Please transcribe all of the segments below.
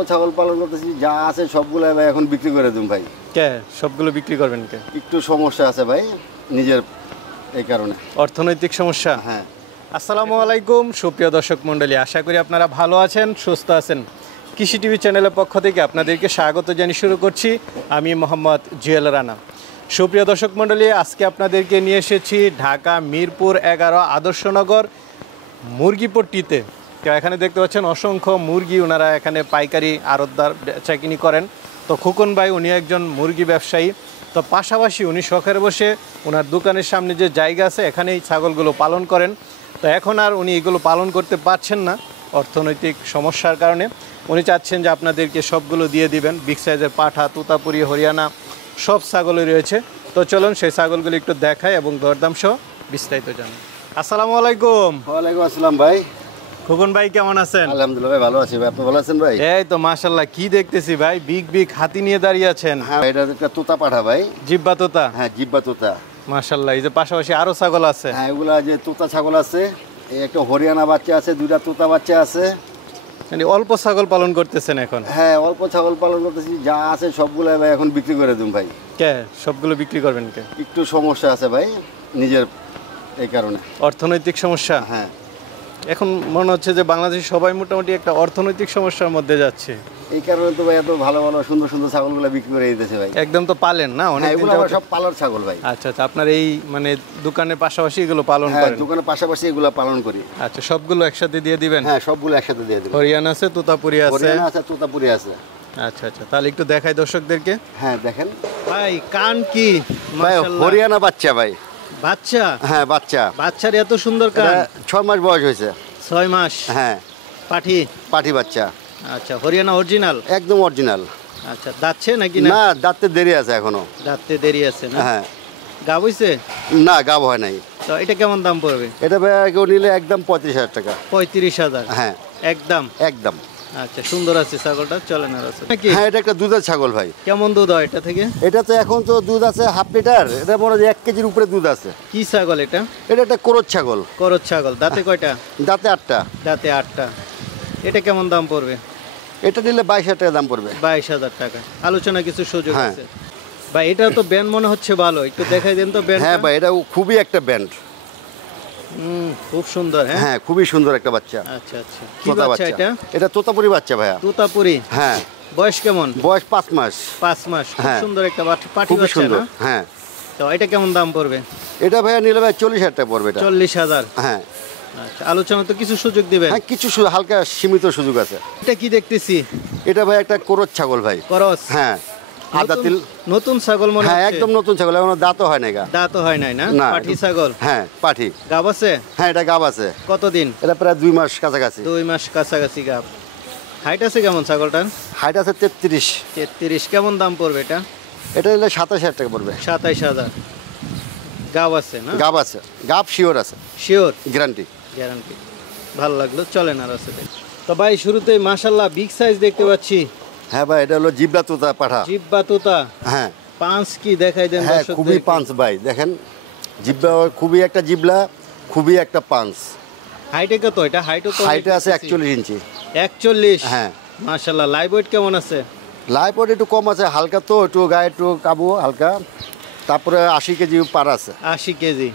ছাগল পালন করতেছি, যা আছে সবগুলো ভাই এখন বিক্রি করে দিন ভাই। কে সবগুলো বিক্রি করবেন কে? একটু সমস্যা আছে ভাই নিজের, এই কারণে। অর্থনৈতিক সমস্যা? হ্যাঁ। আসসালামু আলাইকুম সুপ্রিয় দর্শক মণ্ডলী, আশা করি আপনারা ভালো আছেন, সুস্থ আছেন। কৃষি টিভি চ্যানেলের পক্ষ থেকে আপনাদেরকে স্বাগত জানিয়ে শুরু করছি আমি মোহাম্মদ জুয়েল রানা। সুপ্রিয় দর্শক মণ্ডলী, আজকে আপনাদেরকে নিয়ে এসেছি ঢাকা মিরপুর 11 আদর্শনগর মুরগিপট্টিতে। তো এখানে দেখতে পাচ্ছেন অসংখ্য মুরগি, ওনারা এখানে পাইকারি আড়তদার বেচাকিনি করেন। তো খোকন ভাই উনি একজন মুরগি ব্যবসায়ী, তো পাশাপাশি উনি শখের বসে ওনার দোকানের সামনে যে জায়গা আছে এখানেই ছাগলগুলো পালন করেন। তো এখন আর উনি এগুলো পালন করতে পারছেন না অর্থনৈতিক সমস্যার কারণে। উনি চাচ্ছেন যে আপনাদেরকে সবগুলো দিয়ে দিবেন। বিগ সাইজের পাঠা, তোতাপুরি, হরিয়ানা সব ছাগলই রয়েছে। তো চলুন সেই ছাগলগুলো একটু দেখাই এবং দরদাম সহ বিস্তারিত জানাই। আসসালামু আলাইকুম। ওয়ালাইকুম আসসালাম ভাই। খোকন ভাই কেমন আছেন? আলহামদুলিল্লাহ ভাই, ভালো আছি ভাই। আপনি ভালো আছেন ভাই? এই তো মাশাআল্লাহ, কি দেখতেছি ভাই, বিগ বিগ হাতি নিয়ে দাঁড়িয়ে আছেন। হ্যাঁ, এটা একটা তোতা পাঠা ভাই। জিব্বা তোতা? হ্যাঁ, জিব্বা তোতা। মাশাআল্লাহ, এই যে পাশাপাশি আরো ছাগল আছে। হ্যাঁ, এগুলা যে তোতা ছাগল আছে, এই একটা হরিয়ানা বাচ্চা আছে, দুইটা তোতা বাচ্চা আছে। মানে অল্প ছাগল পালন করতেছেন এখন? হ্যাঁ, অল্প ছাগল পালন করতেছি, যা আছে সবগুলো ভাই এখন বিক্রি করে দিন ভাই। কে সবগুলো বিক্রি করবেন কে? একটু সমস্যা আছে ভাই নিজের, এই কারণে। অর্থনৈতিক সমস্যা? হ্যাঁ। এখন মনে হচ্ছে যে বাংলাদেশে সবাই মোটামুটি একটা অর্থনৈতিক সমস্যার মধ্যে যাচ্ছে। এই কারণে তো ভাই এত ভালো ভালো সুন্দর সুন্দর ছাগলগুলো বিক্রি করে দিতেছে ভাই। একদম তো পালেন না অনেক? এগুলো আমরা সব পালার ছাগল ভাই। আচ্ছা আচ্ছা, আপনার এই মানে দোকানের পাশাপাশি এগুলো পালন হ্যাঁ, করেন? দোকানের পাশাপাশি এগুলো পালন করি। আচ্ছা, সবগুলো একসাথে দিয়ে দিবেন? হ্যাঁ, সবগুলো একসাথে দিয়ে দেব। হরিয়ানা আছে, তোতাপুরি আছে? হরিয়ানা আছে, তোতাপুরি আছে। আচ্ছা আচ্ছা, তাহলে একটু দেখাই দর্শকদেরকে। হ্যাঁ, দেখেন ভাই কান কি ভাই, মাশাআল্লাহ। হরিয়ানা বাচ্চা ভাই। বাচ্চা? হ্যাঁ, বাচ্চা। বাচ্চার এত সুন্দর কান? 6 মাস বয়স হয়েছে। 6 মাস? হ্যাঁ। পাঠি? পাঠি বাচ্চা। আচ্ছা, হরিয়ানা অরিজিনাল? একদম অরিজিনাল। আচ্ছা, দাঁতছে নাকি না? না, দাঁতে দেরি আছে এখনো। দাঁততে দেরি আছে না? হ্যাঁ। গাব হইছে? না, গাব হয় নাই। তো এটা কেমন দাম পড়বে? এটা ভাই কেউ নিলে একদম 35,000 টাকা। 35,000? হ্যাঁ, একদম? একদম। আচ্ছা, সুন্দর আছে ছাগলটা, চলেন আর আছে নাকি? হ্যাঁ, এটা একটা দুধের ছাগল ভাই। কেমন দুধ হয় এটা থেকে? এটা তো এখন তো দুধ আছে হাফ লিটার, এটা মনে হয় 1 কেজির উপরে দুধ আছে। কি ছাগল এটা? এটা একটা করজ ছাগল। করজ ছাগল? দাঁতে কয়টা? দাঁতে 8টা। দাঁতে 8টা। এটা কেমন দাম পড়বে? এটা নিলে 22,000 টাকা দাম পড়বে। 22,000 টাকা। আলোচনা কিছু সুযোগ হ্যাঁ। আছে? ভাই এটা তো ব্যান্ড মনে হচ্ছে ভালো, একটু দেখাই দেন তো ব্যান্ড। হ্যাঁ ভাই, এটা খুবই একটা ব্যান্ড। খুব সুন্দর। হ্যাঁ হ্যাঁ, খুবই সুন্দর একটা বাচ্চা। আচ্ছা আচ্ছা, কি তোতা বাচ্চা বাচ্চা এটা? এটা তোতাপুরি বাচ্চা ভাইয়া। তোতাপুরি? হ্যাঁ। বয়স কেমন? বয়স 5 মাস। 5 মাস? খুব হ্যাঁ। সুন্দর একটা পাটি খুবই বাচ্চা সুন্দর। না? হ্যাঁ। তো এটা কেমন দাম পড়বে? এটা ভাইয়া নিলে ভাই 40,000 টাকা পড়বে এটা। 40,000? হ্যাঁ। আচ্ছা, আলোচনা তো কিছু সুযোগ দিবেন? হ্যাঁ, কিছু হালকা সীমিত সুযোগ আছে। এটা কি দেখতেছি? এটা ভাই একটা করজ ছাগল ভাই। করস? হ্যাঁ। আদা তিল। নতুন ছাগল মনে হ্যাঁ, হচ্ছে? একদম নতুন ছাগল, এখনো দাঁতও হয় নাই গা। দাঁত হয় নাই না? না। পাঠি ছাগল? হ্যাঁ, পাঠি। গাব আছে? হ্যাঁ, এটা গাব আছে। কতদিন? এটা প্রায় 2 মাস কাছাকাছি। 2 মাস কাছাকাছি গাব। হাইট আছে কেমন ছাগলটার? হাইট আছে 33। 33? কেমন দাম পড়বে এটা? এটা নিলে 27,000 টাকা পড়বে। 27,000? গাব আছে না? গাব আছে, গাব শিওর আছে, শিওর? গ্যারান্টি। গ্যারান্টি। ভালো লাগলো, চলেন আর আছে। তো ভাই শুরুতেই মাশাআল্লাহ বিগ সাইজ দেখতে পাচ্ছি। হ্যাঁ ভাই, এটা হলো জিবলা তোতা পাঠা। জিব্বা তোতা? হ্যাঁ। পাঁচ কি দেখাই দেন হ্যাঁ, দর্শকদেরকে। খুবই পাঁচ ভাই, দেখেন জিবলা খুবই একটা জিবলা, খুবই একটা পাঁচ। হাইটে কত এটা? হাইটও তো হাইটে আছে 41 ইঞ্চি। 41? হ্যাঁ। মাশাআল্লাহ। লাইভ ওয়েট কেমন আছে? লাইফ ওয়েট একটু কম আছে, হালকা তো একটু গায়ে একটু কাবু হালকা। তারপরে 80 কেজি পার আছে। 80 কেজি?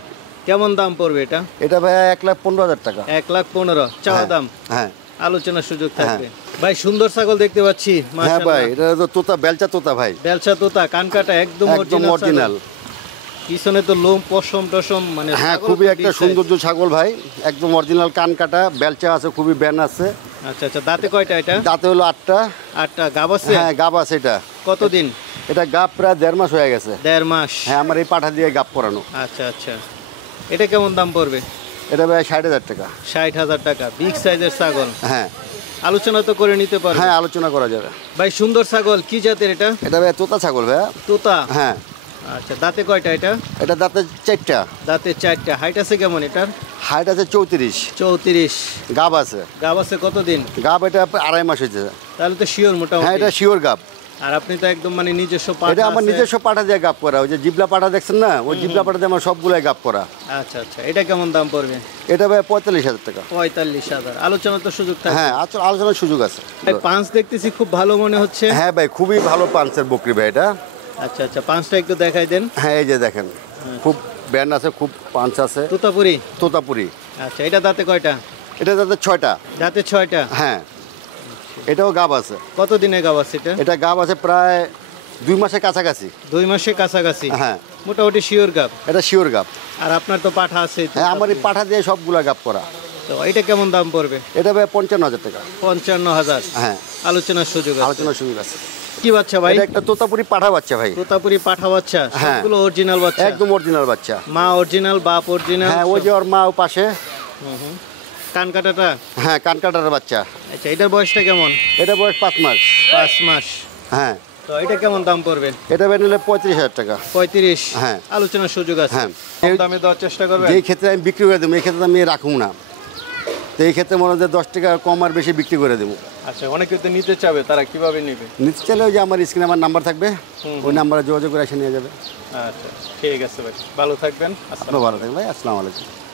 কেমন দাম পড়বে এটা? এটা ভাই 1,15,000 টাকা। 1,15,000 চাওয়া দাম? হ্যাঁ। আলোচনার সুযোগ থাকবে। ভাই সুন্দর ছাগল দেখতে পাচ্ছি হ্যাঁ মাশাআল্লাহ। ভাই, এটা তো তোতা, বেলচা তোতা ভাই। বেলচা তোতা, কান কাটা একদম অরিজিনাল। পিছনে তো লোম পশম টসম মানে। হ্যাঁ, খুবই একটা সৌন্দর্য ছাগল ভাই, একদম অরিজিনাল, কান কাটা, বেলচা আছে, খুবই ব্যান আছে। আচ্ছা আচ্ছা, দাঁতে কয়টা এটা? দাঁতে হলো 8টা। 8টা? গাব আছে? হ্যাঁ, গাব আছে। এটা কতদিন? এটা গাব প্রায় 1.5 মাস হয়ে গেছে। 1.5 মাস? হ্যাঁ, আমার এই পাঠা দিয়ে গাব করানো। আচ্ছা আচ্ছা, এটা কেমন দাম পড়বে? এটা ভাই 60,000 টাকা। 60,000 টাকা? বিগ সাইজের ছাগল। হ্যাঁ। আলোচনা তো করে নিতে পারবে? হ্যাঁ, আলোচনা করা যাবে। ভাই সুন্দর ছাগল, কি জাতের এটা? এটা ভাই তোতা ছাগল ভাইয়া। তোতা? হ্যাঁ। আচ্ছা, দাঁতে কয়টা এটা? এটা দাঁতে 4টা। দাঁতে 4টা? হাইট আছে কেমন এটার? হাইট আছে 34। 34? গাব আছে। গাব আছে কতদিন? গাব এটা 2.5 মাস হয়েছে। তাহলে তো শিওর মোটামুটি? হ্যাঁ, এটা শিওর গাব। আর আপনি তো একদম মানে নিজস্ব পাঠা এটা আমার আছে। নিজস্ব পাঠা দিয়ে গাপ করা, ওই যে জিবলা পাঠা দেখছেন না, ওই জিবলা পাঠা দিয়ে আমার সবগুলাই গাপ করা। আচ্ছা আচ্ছা, এটা কেমন দাম পড়বে? এটা ভাই 45,000 টাকা। 45,000, আলোচনা তো সুযোগ থাকে। হ্যাঁ, আলোচনার সুযোগ আছে। ভাই পাঁচ দেখতেছি খুব ভালো মনে হচ্ছে। হ্যাঁ ভাই, খুবই ভালো পাঞ্চের বকরি ভাই এটা। আচ্ছা আচ্ছা, পাঁচটা একটু দেখাই দেন। হ্যাঁ, এই যে দেখেন, খুব ব্যান্ড আছে, খুব পাঞ্চ আছে। তোতাপুরি। তোতাপুরি। আচ্ছা, এটা দাঁতে কয়টা? এটা দাদা 6টা। দাঁতে 6টা। হ্যাঁ, এটাও গাব আছে। কত দিনে গাব আছে এটা? এটা গাব আছে প্রায় 2 মাসের কাছাকাছি। 2 মাসের কাছাকাছি। হ্যাঁ, মোটামুটি শিওর গাব। এটা শিওর গাব। আর আপনার তো পাঠা আছে। হ্যাঁ, আমার এই পাঠা দিয়ে সবগুলা গাব করা। তো এটা কেমন দাম পড়বে? এটা ভাই 55,000 টাকা। 55,000। হ্যাঁ, আলোচনার সুযোগ আছে। আলোচনার সুযোগ আছে। কি বাচ্চা ভাই? এটা একটা তোতাপুরি পাঠা বাচ্চা ভাই। তোতাপুরি পাঠা বাচ্চা। হ্যাঁ। সবগুলো অরিজিনাল বাচ্চা। একদম অরিজিনাল বাচ্চা। মা অরিজিনাল, বাপ অরিজিনাল। হ্যাঁ, ওই যে ওর মা ও পাশে। কান কাটাটা। হ্যাঁ, কানকাটার বাচ্চা। আচ্ছা, এটার বয়সটা কেমন? এটা বয়স 5 মাস। 5 মাস। হ্যাঁ, তো এটা কেমন দাম পড়বে? এটা ভাই নিলে 35,000 টাকা। 35। হ্যাঁ। আলোচনার সুযোগ আছে। হ্যাঁ। কম দামে দেওয়ার চেষ্টা করবেন। যেই ক্ষেত্রে আমি বিক্রি করে দেবো, এই ক্ষেত্রে আমি রাখুম না। তো এই ক্ষেত্রে মনে হয় 10 টাকা কম আর বেশি বিক্রি করে দেবো। আচ্ছা, অনেকে তো নিতে চাবে, তারা কিভাবে নেবে? নিতে চাইলে ওই যে আমার স্ক্রিনে আমার নাম্বার থাকবে, ওই নাম্বারে যোগাযোগ করে এসে নিয়ে যাবে। আচ্ছা, ঠিক আছে ভাই, ভালো থাকবেন। আপনার ভালো থাকবে ভাই, আসসালামু আলাইকুম।